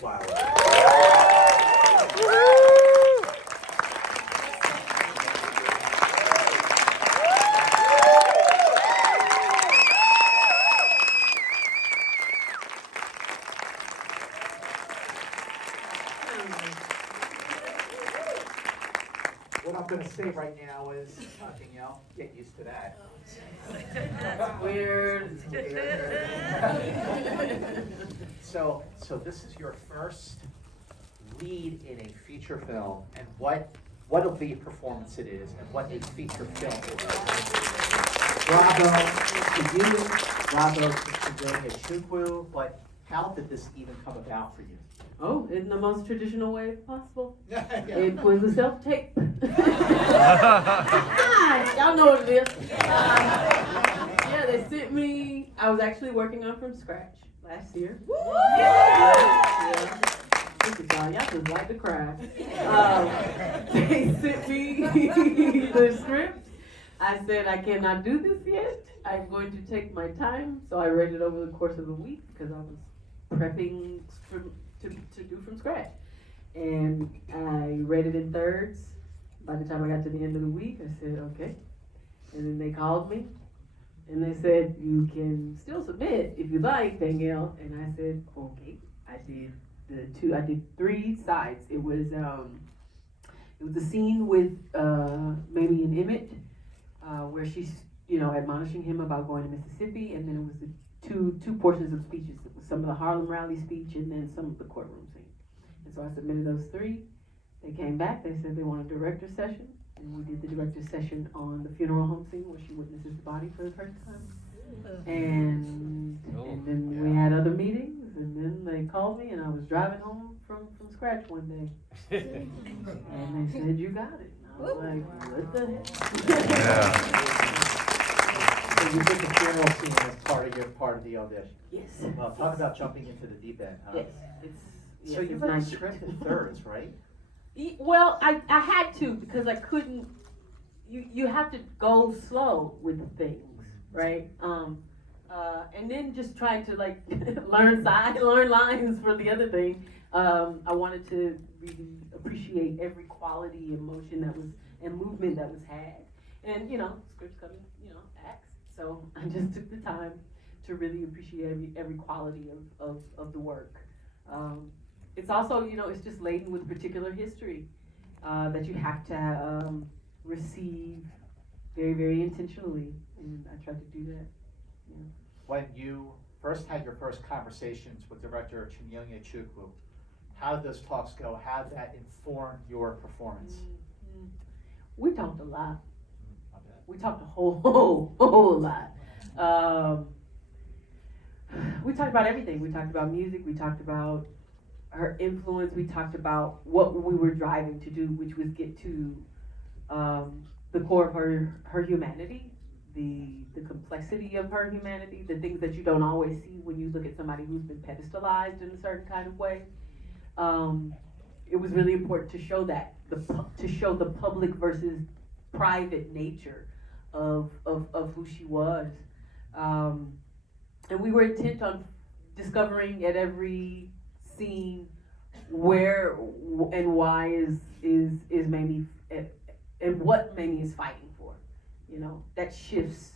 Deadwyler. What I'm going to say right now is, Danielle, get used to that. That's weird. So this is your first lead in a feature film, and what a lead performance it is, and what a feature film it is. Bravo to you, bravo to Chinonye Chukwu, but how did this even come about for you? Oh, in the most traditional way possible. Yeah. It was a self-tape. Y'all know what it is. Yeah, they sent me, I was actually working on From Scratch last year. Yeah. Look at y'all just like to cry. They sent me the script. I said, I cannot do this yet. I'm going to take my time. So I read it over the course of a week because I was prepping to do From Scratch. And I read it in thirds. By the time I got to the end of the week, I said, okay. And then they called me and they said, you can still submit if you like, Danielle. And I said, okay. I did 3 sides. It was a scene with Mamie and Emmett, where she's, admonishing him about going to Mississippi, and then it was the two portions of speeches. It was some of the Harlem rally speech and then some of the courtroom scene. And so I submitted those 3. They came back, they said they want a director's session, and we did the director's session on the funeral home scene where she witnesses the body for the first time. And then we had other meetings, and then they called me, and I was driving home from Scratch one day. And they said, you got it. And I was like, what the heck? So you did the funeral scene as part of the audition. Yes. Well, talk about jumping into the deep end, huh? Yes. So you read the script in thirds, right? Well, I had to, because I couldn't. You have to go slow with things, right? And then just trying to learn lines for the other thing. I wanted to really appreciate every quality, emotion that was, and movement that was had. And scripts come in, acts. So I just took the time to really appreciate every quality of the work. It's also, it's just laden with particular history that you have to receive very, very intentionally, and I tried to do that. Yeah. When you first had your first conversations with director Chinonye Chukwu, how did those talks go? How did that inform your performance? Mm-hmm. We talked a lot. We talked a whole lot. We talked about everything. We talked about music. We talked about her influence. We talked about what we were driving to do, which was get to the core of her humanity, the complexity of her humanity, the things that you don't always see when you look at somebody who's been pedestalized in a certain kind of way. It was really important to show that, to show the public versus private nature of who she was. And we were intent on discovering at every scene where and why is Mamie and what Mamie is fighting for. That shifts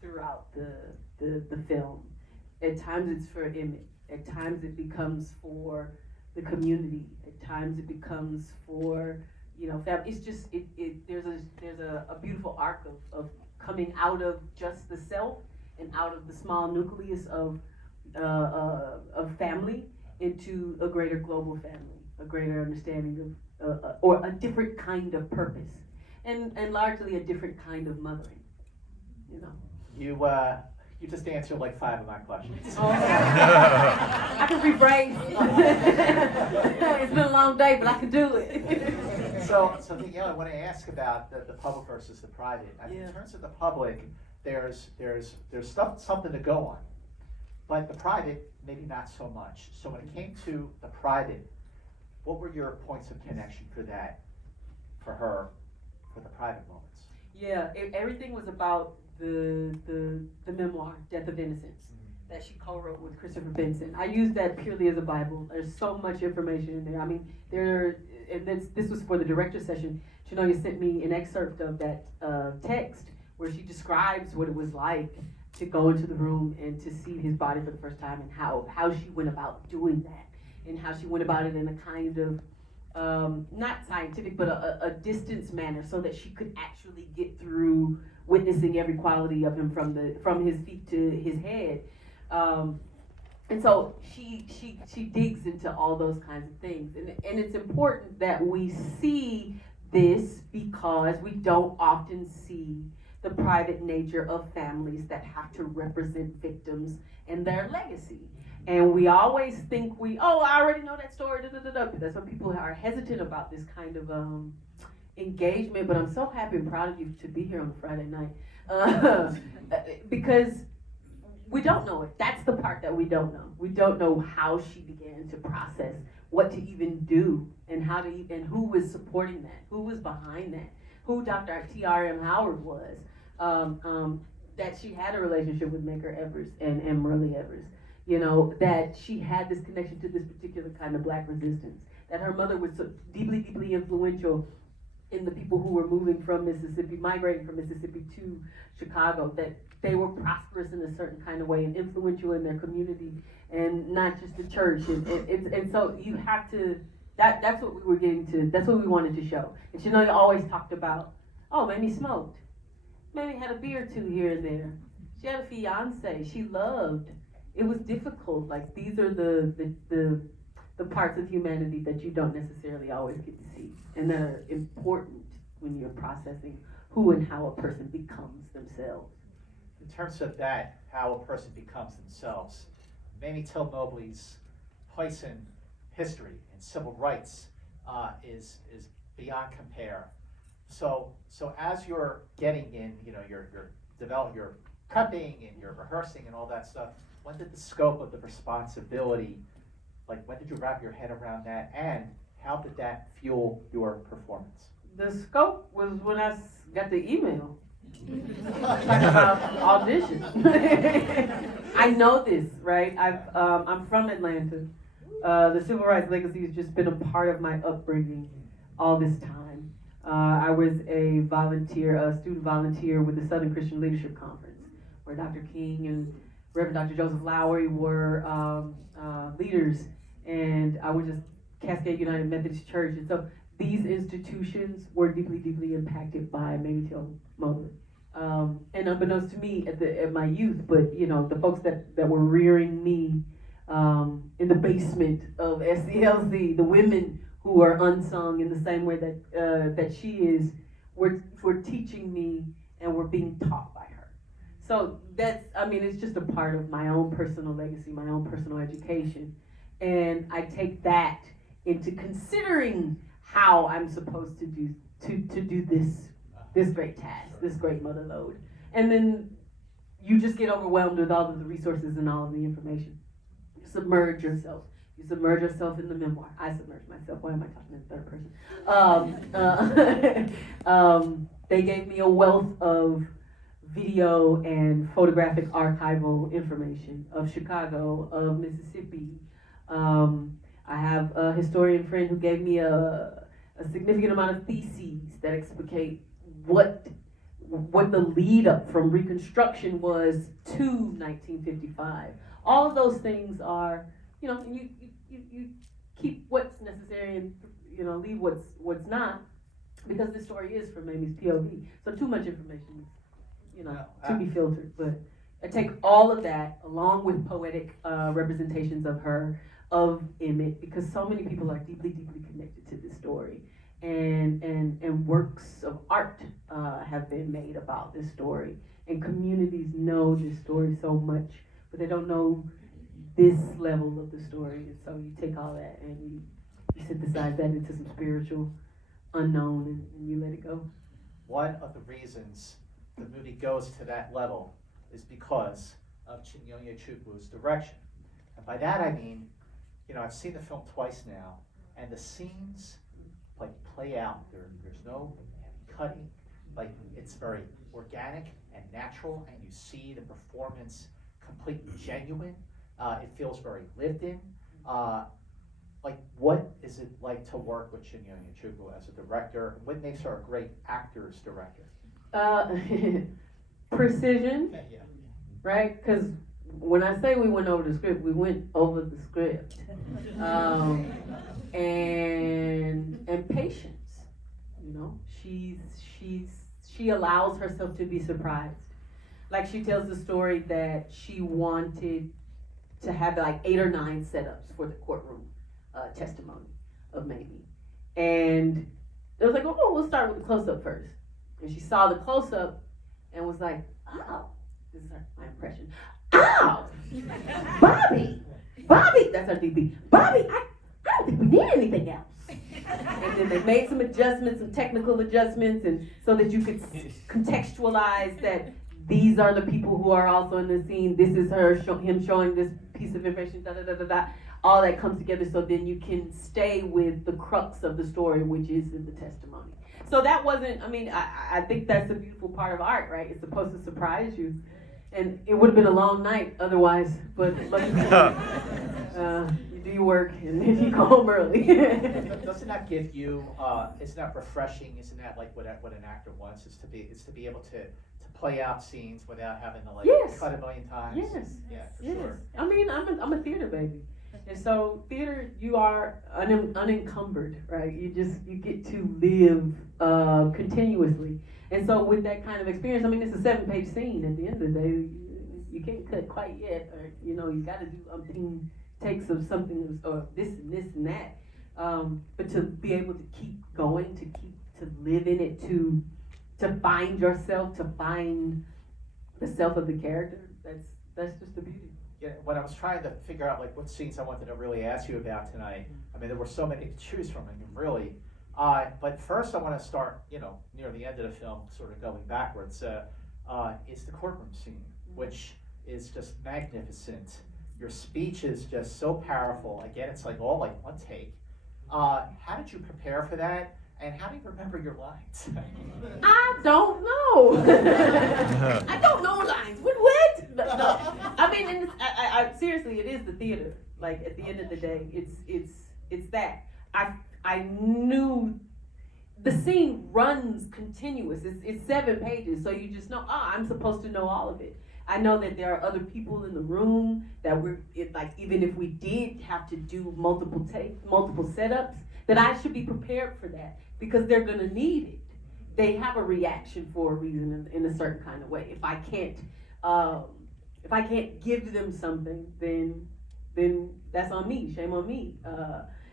throughout the film. At times it's for Emmett. At times it becomes for the community. At times it becomes for family. It's just there's a beautiful arc of coming out of just the self and out of the small nucleus of family into a greater global family, a greater understanding of or a different kind of purpose, and largely a different kind of mothering. You just answered 5 of my questions. Oh, I can rephrase. It's been a long day, but I can do it. So Danielle, I want to ask about the public versus the private. I mean, in terms of the public, there's something to go on, but the private maybe not so much. So when it came to the private, what were your points of connection for that, for her, for the private moments? Yeah, everything was about the memoir, Death of Innocence, that she co-wrote with Christopher Benson. I use that purely as a Bible. There's so much information in there. I mean, and this was for the director's session. Chinonye sent me an excerpt of that text where she describes what it was like to go into the room and to see his body for the first time, and how she went about doing that, and how she went about it in a kind of not scientific, but a distance manner, so that she could actually get through witnessing every quality of him from his feet to his head. And so she digs into all those kinds of things, and it's important that we see this, because we don't often see the private nature of families that have to represent victims and their legacy. And we always think I already know that story, That's why people are hesitant about this kind of engagement. But I'm so happy and proud of you to be here on Friday night, because we don't know it. That's the part that we don't know. We don't know how she began to process what to even do, and and who was supporting that, who was behind that, who Dr. T.R.M. Howard was, that she had a relationship with Medgar Evers and Myrlie Evers, that she had this connection to this particular kind of Black resistance, that her mother was so deeply, deeply influential in the people who were moving from Mississippi, migrating from Mississippi to Chicago, that they were prosperous in a certain kind of way and influential in their community, and not just the church. And so you have to, that's what we were getting to, that's what we wanted to show. And Chinonye always talked about, Mamie smoked. Mamie had a beer or two here and there. She had a fiance she loved. It was difficult. Like, these are the parts of humanity that you don't necessarily always get to see, and that are important when you're processing who and how a person becomes themselves. In terms of that, how a person becomes themselves, Mamie Till-Mobley's Poison history and civil rights is beyond compare. So as you're getting in, you're developing, you're prepping and you're rehearsing and all that stuff, when did the scope of the responsibility, when did you wrap your head around that, and how did that fuel your performance? The scope was when I got the email. Talking about audition. I know this, right? I'm from Atlanta. The civil rights legacy has just been a part of my upbringing all this time. I was a student volunteer with the Southern Christian Leadership Conference, where Dr. King and Reverend Dr. Joseph Lowery were leaders, and I went to Cascade United Methodist Church, and so these institutions were deeply, deeply impacted by Mamie Till-Mobley. And unbeknownst to me at my youth, but the folks that were rearing me in the basement of SCLC, the women who are unsung in the same way that she is, were teaching me and were being taught by her. So it's just a part of my own personal legacy, my own personal education. And I take that into considering how I'm supposed to do this great task, this great mother load. And then you just get overwhelmed with all of the resources and all of the information. You submerge yourself. You submerge yourself in the memoir. I submerge myself. Why am I talking in third person? They gave me a wealth of video and photographic archival information of Chicago, of Mississippi. I have a historian friend who gave me a significant amount of theses that explicate what the lead up from Reconstruction was to 1955. All of those things are, you keep what's necessary and leave what's not, because this story is from Mamie's POV. So too much information is, to be filtered. But I take all of that along with poetic representations of her, of Emmett, because so many people are deeply, deeply connected to this story. And works of art have been made about this story. And communities know this story so much, but they don't know this level of the story. And so you take all that and you synthesize that into some spiritual unknown, and you let it go. One of the reasons the movie goes to that level is because of Chinonye Chukwu's direction. And by that I mean, I've seen the film twice now, and the scenes play out. There's no heavy cutting. It's very organic and natural, and you see the performance completely genuine. It feels very lived in. Like, what is it like to work with Chinonye Chukwu as a director? What makes her a great actor's director? Precision, Yeah. right? Because when I say we went over the script, we went over the script. And patience, you know, she allows herself to be surprised. Like, she tells the story that she wanted to have like 8 or 9 setups for the courtroom testimony of Mamie. And it was like, oh, we'll start with the close-up first. And she saw the close-up and was like, oh, this is my impression. Oh, Bobby, that's our DP. Bobby, I don't think we need anything else. And then they made some adjustments, some technical adjustments, and so that you could contextualize that these are the people who are also in the scene. This is him showing this piece of information, da da da da da. All that comes together, so then you can stay with the crux of the story, which is in the testimony. So that wasn't, I mean, I think that's the beautiful part of art, right? It's supposed to surprise you. And it would have been a long night otherwise, but you do your work and then you go home early. Doesn't that give you, isn't that refreshing? Isn't that like what an actor wants, is to be able to play out scenes without having to like cut a million times? Yes. Yeah, for Yes. sure. I mean, I'm a theater baby. And so theater, you are unencumbered, right? You get to live continuously. And so with that kind of experience, I mean, it's a 7-page scene. At the end of the day, you can't cut quite yet, or you got to do umpteen takes of something, or this and this and that. But to be able to keep going, to live in it, to find yourself, to find the self of the character, that's just the beauty. Yeah, when I was trying to figure out like what scenes I wanted to really ask you about tonight, I mean, there were so many to choose from. I mean, really. But first, I want to start, near the end of the film, sort of going backwards. Is the courtroom scene, which is just magnificent. Your speech is just so powerful. Again, it's like all like one take. How did you prepare for that? And how do you remember your lines? I don't know. I don't know lines. What? No. I mean, and I seriously, it is the theater. Like, at the end of the day, it's that. I knew the scene runs continuous. It's 7 pages, so you just know, I'm supposed to know all of it. I know that there are other people in the room that even if we did have to do multiple setups, that I should be prepared for that, because they're gonna need it. They have a reaction for a reason in a certain kind of way. If I can't give them something, then that's on me. Shame on me.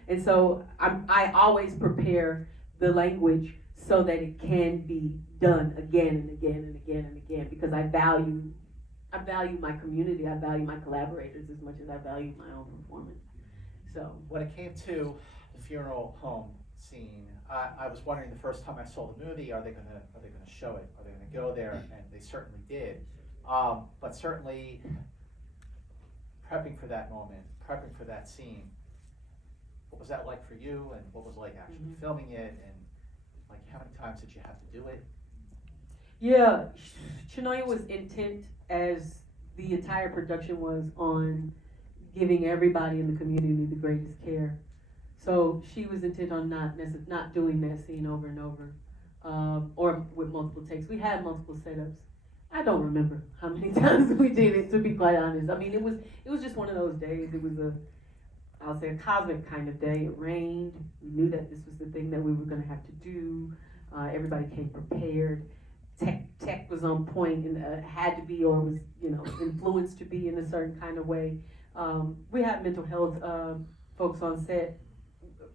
And so I always prepare the language so that it can be done again and again and again and again, because I value my community, I value my collaborators as much as I value my own performance. So when it came to the funeral home scene, I was wondering the first time I saw the movie, are they gonna show it? Are they gonna go there? And they certainly did. But certainly prepping for that moment, prepping for that scene, what was that like for you, and what was it like actually filming it, and like how many times did you have to do it? Yeah, Chinonye was intent, as the entire production was, on giving everybody in the community the greatest care. So she was intent on not doing that scene over and over, or with multiple takes. We had multiple setups. I don't remember how many times we did it, to be quite honest. I mean, it was just one of those days. It was I'll say a cosmic kind of day. It rained. We knew that this was the thing that we were going to have to do. Everybody came prepared. Tech was on point and had to be, or was influenced to be in a certain kind of way. We had mental health folks on set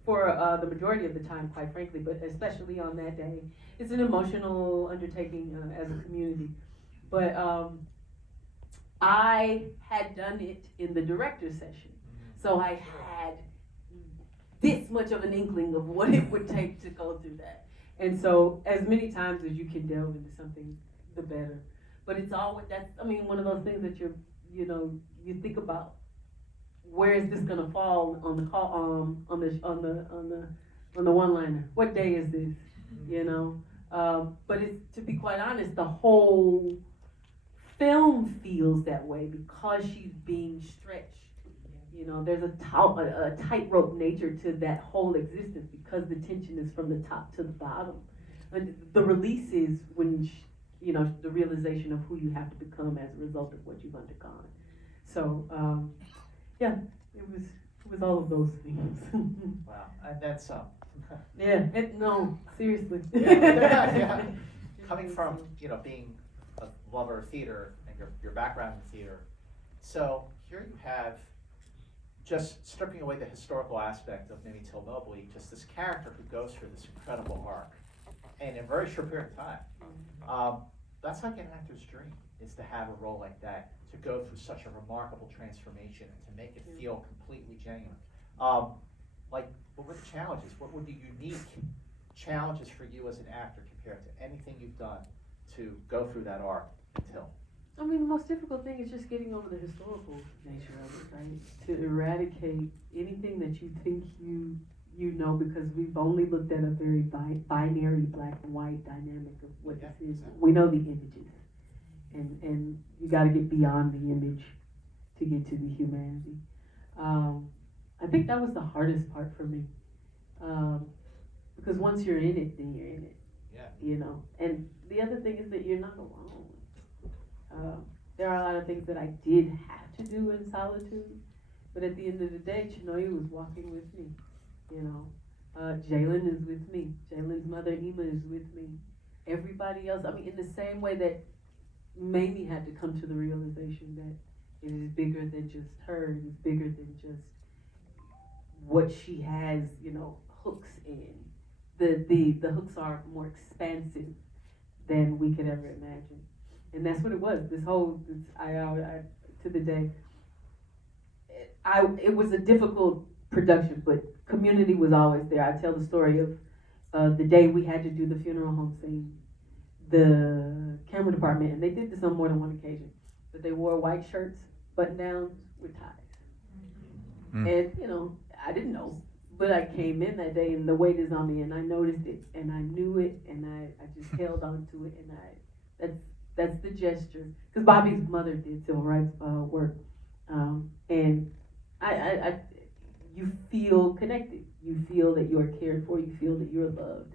for the majority of the time, quite frankly, but especially on that day. It's an emotional undertaking as a community. But I had done it in the director's session. So I had this much of an inkling of what it would take to go through that. And so as many times as you can delve into something, the better. But it's always, one of those things that you think about, where is this gonna fall on the call, on the one-liner? What day is this? But it's, to be quite honest, the whole film feels that way because she's being stretched. You know, there's a tightrope nature to that whole existence because the tension is from the top to the bottom. And the release is when, you know, the realization of who you have to become as a result of what you've undergone. So, yeah, it was all of those things. Wow, and then some. Yeah, no, seriously. Yeah. Coming from, you know, being a lover of theater and your background in theater, so here you have, just stripping away the historical aspect of Mamie Till-Mobley, just this character who goes through this incredible arc, and in a very short period of time. That's like an actor's dream, is to have a role like that, to go through such a remarkable transformation and to make it feel completely genuine. Like, what were the challenges? What were the unique challenges for you as an actor compared to anything you've done to go through that arc until? I mean, the most difficult thing is just getting over the historical nature of it, right? To eradicate anything that you think you know, because we've only looked at a very binary black and white dynamic of what this is. We know the images, and you got to get beyond the image to get to the humanity. I think that was the hardest part for me, because once you're in it, then you're in it. Yeah. You know, and the other thing is that you're not alone. There are a lot of things that I did have to do in solitude, but at the end of the day, Chinonye was walking with me. You know, Jalyn is with me. Jalyn's mother, Emmett, is with me. Everybody else, I mean, in the same way that Mamie had to come to the realization that it is bigger than just her, it is bigger than just what she has, you know, hooks in. The hooks are more expansive than we could ever imagine. And that's what it was. This whole, to the day, it was a difficult production, but community was always there. I tell the story of the day we had to do the funeral home scene. The camera department, and they did this on more than one occasion, but they wore white shirts, button downs with ties. And, you know, I didn't know, but I came in that day and the weight is on me, and I noticed it, and I knew it, and I just held on to it, and that's the gesture. Because Bobby's mother did civil rights work, and you feel connected. You feel that you're cared for. You feel that you're loved.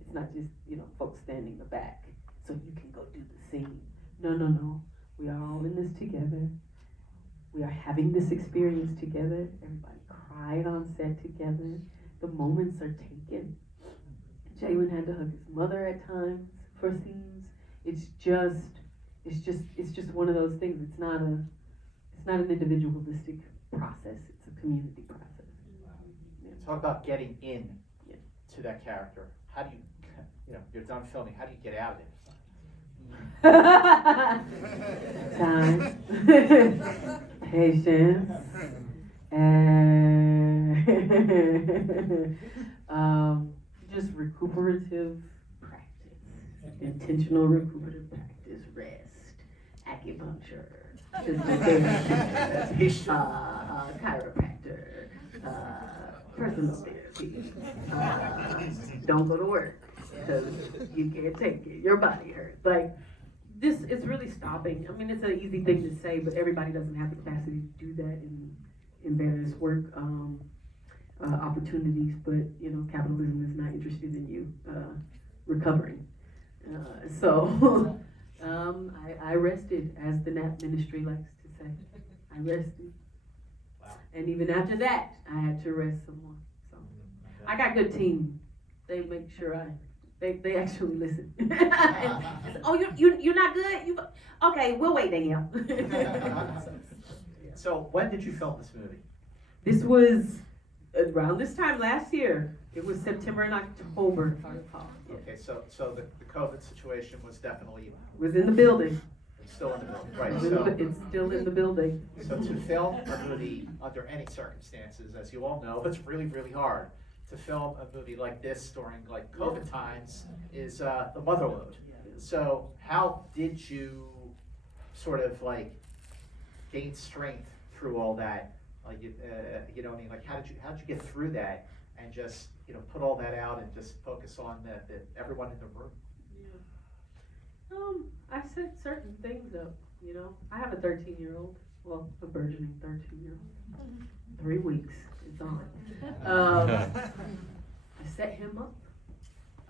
It's not just, you know, folks standing in the back so you can go do the scene. No. We are all in this together. We are having this experience together. Everybody cried on set together. The moments are taken. Jalyn had to hug his mother at times for scenes. It's just one of those things. It's not an individualistic process. It's a community process. Yeah. Talk about getting in to that character. How do you know, you're done filming, how do you get out of it? Time, patience, and just recuperative practice, intentional recuperative practice, rest, acupuncture, chiropractor, personal therapy. Don't go to work because you can't take it. Your body hurts. Like this, it's really stopping. I mean, it's an easy thing to say, but everybody doesn't have the capacity to do that in various work opportunities. But you know, capitalism is not interested in you recovering. So I rested, as the NAP ministry likes to say. I rested. Wow. And even after that, I had to rest some more. So I got good team. They make sure they actually listen. Oh, you're not good? Okay, we'll wait, Danielle. So when did you film this movie? This was around this time last year. It was September and October, if I recall. Okay, so the COVID situation was definitely It was in the building. it's still in the building, right? It's still in the building. So to film a movie under any circumstances, as you all know, it's really, really hard. To film a movie like this during like COVID times is the mother load. So how did you sort of like gain strength through all that? Like you know what I mean? Like how did you get through that and just, you know, put all that out and just focus on the everyone in the room? I set certain things up, you know. I have a 13-year-old, well, a burgeoning 13-year-old. 3 weeks, it's on. I set him up.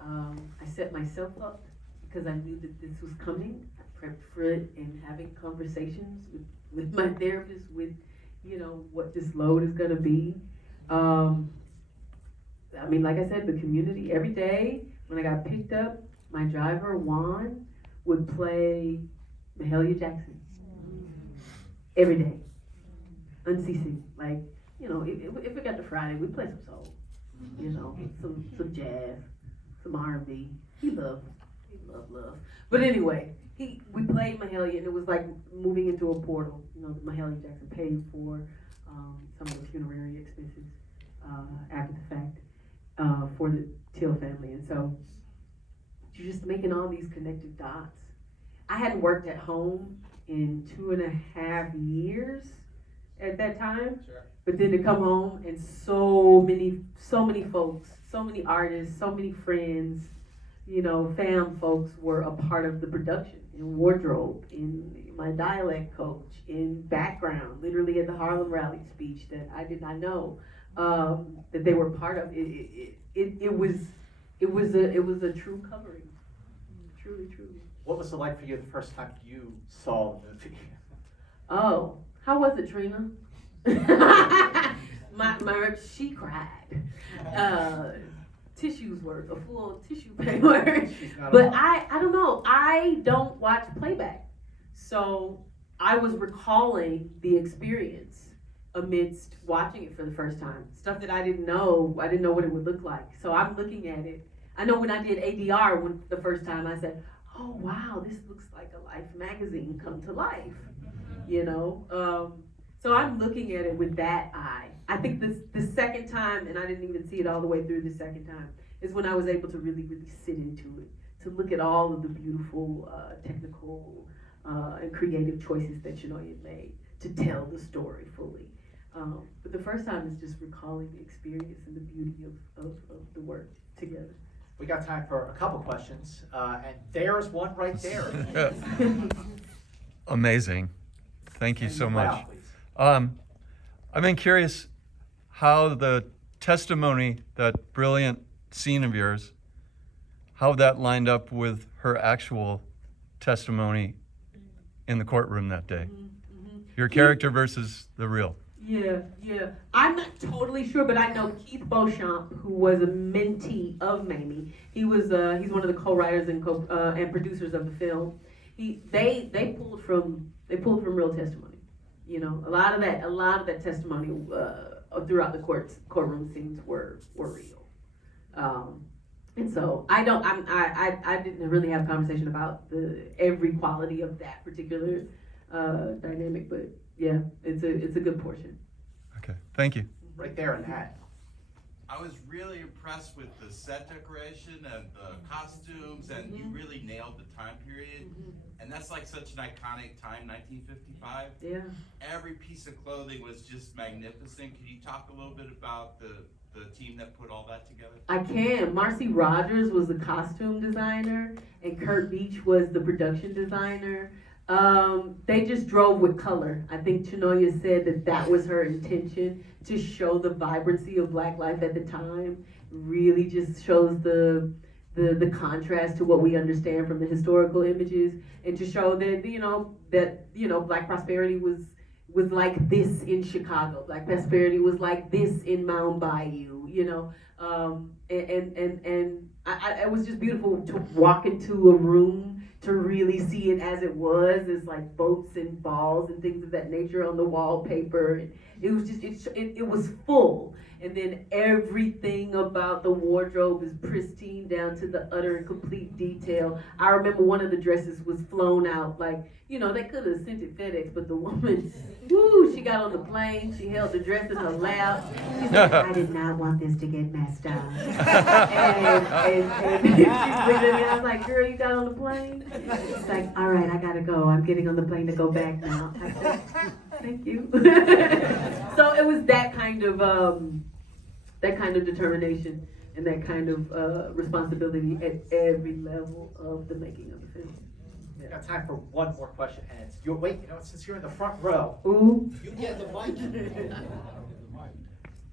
I set myself up because I knew that this was coming. I prepped for it and having conversations with my therapist with, you know, what this load is gonna be. I mean, like I said, the community, every day when I got picked up, my driver, Juan, would play Mahalia Jackson. Every day. Unceasing. Like, you know, if we got to Friday, we'd play some soul. You know, some jazz, some R&B. He loved. But anyway, we played Mahalia, and it was like moving into a portal. You know, Mahalia Jackson paid for some of the funerary expenses after the fact for the Till family. And so you're just making all these connected dots. I hadn't worked at home in 2.5 years at that time. Sure. But then to come home and so many folks, so many artists, so many friends, you know, fam folks were a part of the production, in wardrobe, in my dialect coach, in background, literally at the Harlem Rally speech that I did not know that they were part of. It was a true covering, truly. What was it like for you the first time you saw the movie? Oh, how was it, Trina? She cried. Tissues work, a full tissue paper. But I don't know. I don't watch playback, so I was recalling the experience amidst watching it for the first time. Stuff that I didn't know. I didn't know what it would look like. So I'm looking at it. I know when I did ADR the first time, I said, "Oh wow, this looks like a Life magazine come to life," you know. So I'm looking at it with that eye. I think the second time, and I didn't even see it all the way through the second time, is when I was able to really sit into it, to look at all of the beautiful technical and creative choices that Chinonye made to tell the story fully. But the first time is just recalling the experience and the beauty of the work together. We got time for a couple questions, and there's one right there. Amazing. Thank you so much. Wow, please. I've been curious how the testimony, that brilliant scene of yours, how that lined up with her actual testimony in the courtroom that day. Your character versus the real. Yeah. I'm not totally sure, but I know Keith Beauchamp, who was a mentee of Mamie. He's one of the co-writers and producers of the film. They pulled from real testimony. You know, a lot of that testimony throughout the courtroom scenes were real. And so I didn't really have a conversation about every quality of that particular dynamic, but yeah, it's a good portion. Okay, thank you. Right there in that. I was really impressed with the set decoration and the costumes, and you really nailed the time period. And that's like such an iconic time, 1955. Yeah. Every piece of clothing was just magnificent. Can you talk a little bit about the team that put all that together? I can. Marcy Rogers was the costume designer, and Kurt Beach was the production designer. They just drove with color. I think Chinonye said that was her intention, to show the vibrancy of Black life at the time. Really just shows the contrast to what we understand from the historical images, and to show that Black prosperity was like this in Chicago. Black prosperity was like this in Mound Bayou. You know, and it was just beautiful to walk into a room to really see it as it was. It's like boats and balls and things of that nature on the wallpaper. And it was just, it was full. And then everything about the wardrobe is pristine down to the utter and complete detail. I remember one of the dresses was flown out, like, you know, they could have sent it FedEx, but the woman, woo, she got on the plane, she held the dress in her lap. She said, "I did not want this to get messed up." and she looked at me, I was like, "Girl, you got on the plane?" She's like, "All right, I gotta go. I'm getting on the plane to go back now." I said, "Thank you." So it was that kind of determination and that kind of responsibility at every level of the making of the film. We got time for one more question, and it's your wait. You know, since you're in the front row, Ooh. you get the mic.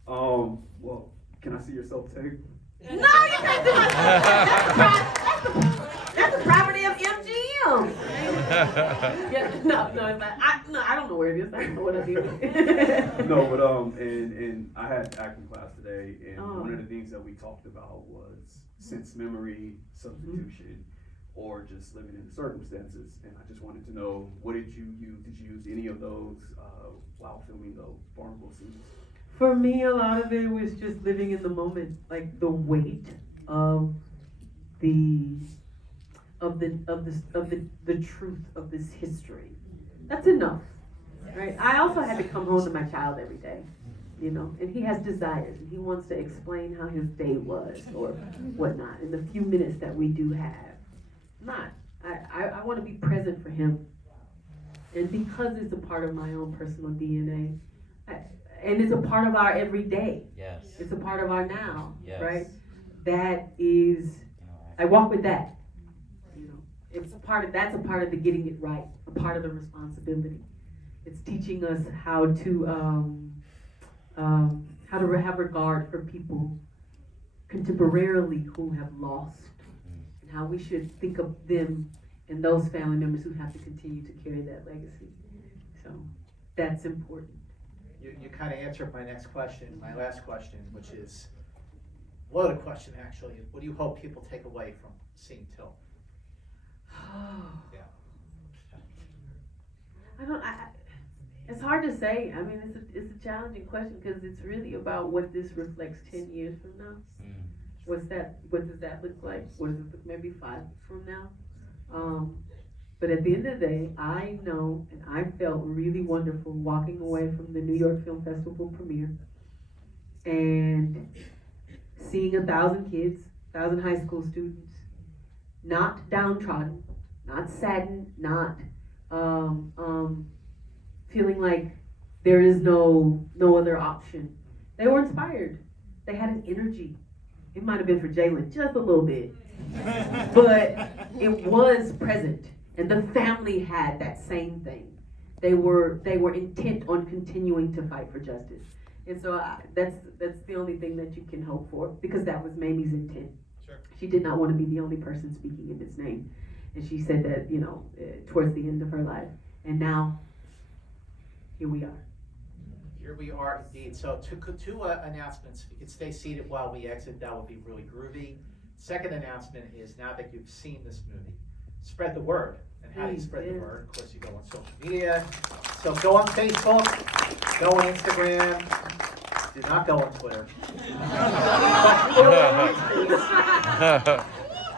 Well, can I see yourself too? No, you can't do it. That's the property of MGM. Yeah, no, it's like, I don't know where it is. I don't know what I did. No, but and I had acting class today, and Oh. one of the things that we talked about was sense memory substitution, or just living in the circumstances. And I just wanted to know, what did you use? Did you use any of those while filming the vulnerable scenes? For me, a lot of it was just living in the moment, like the weight of the truth of this history. That's enough, right? I also had to come home to my child every day, you know, and he has desires, and he wants to explain how his day was or whatnot. In the few minutes that we do have, I want to be present for him, and because it's a part of my own personal DNA. And it's a part of our everyday. Yes. It's a part of our now, Yes. right? That is, I walk with that. You know, that's a part of the getting it right, a part of the responsibility. It's teaching us how to have regard for people contemporarily who have lost, and how we should think of them and those family members who have to continue to carry that legacy. So that's important. You kind of answered my next question, my last question, which is, well, the question actually is, what do you hope people take away from seeing Till? Yeah. It's hard to say. I mean, it's a challenging question because it's really about what this reflects 10 years from now. What does that look like? What does it look maybe 5 from now? But at the end of the day, I know, and I felt really wonderful walking away from the New York Film Festival premiere and seeing 1,000 kids, 1,000 high school students, not downtrodden, not saddened, not feeling like there is no other option. They were inspired. They had an energy. It might have been for Jalyn just a little bit, but it was present. And the family had that same thing. They were intent on continuing to fight for justice. And so that's the only thing that you can hope for, because that was Mamie's intent. Sure. She did not want to be the only person speaking in his name. And she said that, you know, towards the end of her life. And now, here we are. Here we are indeed. So two announcements. If you could stay seated while we exit, that would be really groovy. Second announcement is, now that you've seen this movie, spread the word. And how do you spread the word? Of course, you go on social media. So go on Facebook, go on Instagram. Do not go on Twitter.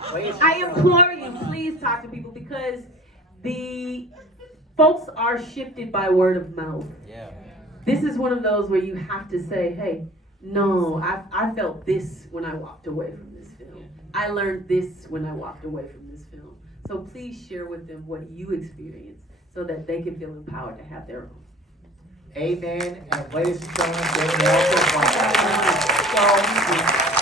Please. I implore you, please talk to people, because the folks are shifted by word of mouth. Yeah. This is one of those where you have to say, hey, no, I felt this when I walked away from this film. I learned this when I walked away from this film. So please share with them what you experienced so that they can feel empowered to have their own. Amen. And ladies and gentlemen, Jayme Lawson.